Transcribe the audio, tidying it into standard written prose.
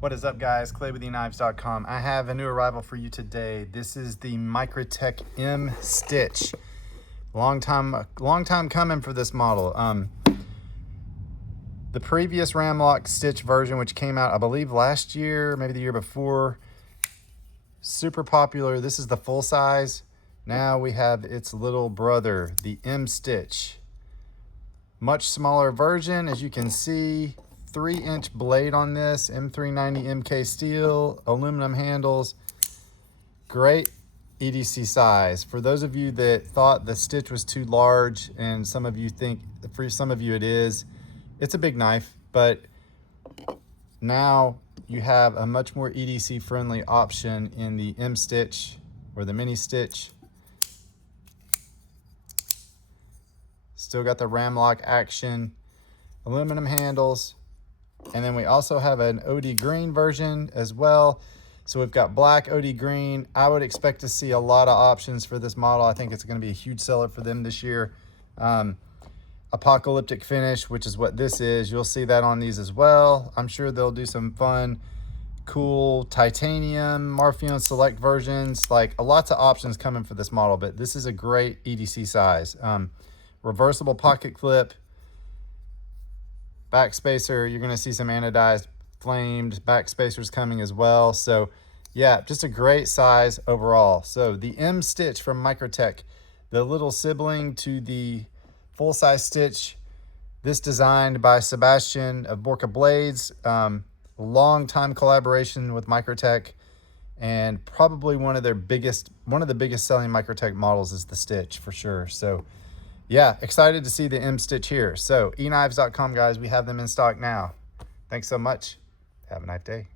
What is up, guys? Clay with EKnives.com. I have a new arrival for you today. This is the Microtech M-Stitch. Long time coming for this model. The previous Ram-Lok stitch version, which came out, I believe, last year, maybe the year before, super popular. This is the full size. Now we have its little brother, the M-Stitch. Much smaller version, as you can see. 3-inch blade on this, M390 MK steel, aluminum handles. Great EDC size. For those of you that thought the stitch was too large, and some of you think, for some of you it is, it's a big knife, but now you have a much more EDC friendly option in the M-Stitch or the mini stitch. Still got the Ram-Lok action, aluminum handles. And then we also have an OD green version as well. So we've got black, OD green. I would expect to see a lot of options for this model. I think it's going to be a huge seller for them this year. Apocalyptic finish, which is what this is. You'll see that on these as well. I'm sure they'll do some fun, cool titanium, Morpheon select versions. Like lots of options coming for this model, but this is a great EDC size. Reversible pocket clip. Back spacer, you're going to see some anodized flamed back spacers coming as well. So yeah, just a great size overall. So the M-Stitch from Microtech, the little sibling to the full-size stitch. This designed by Sebastian of Borka Blades. Long time collaboration with Microtech, and probably one of the biggest selling Microtech models is the stitch for sure. So yeah, excited to see the M-Stitch here. So, EKnives.com, guys, we have them in stock now. Thanks so much. Have a nice day.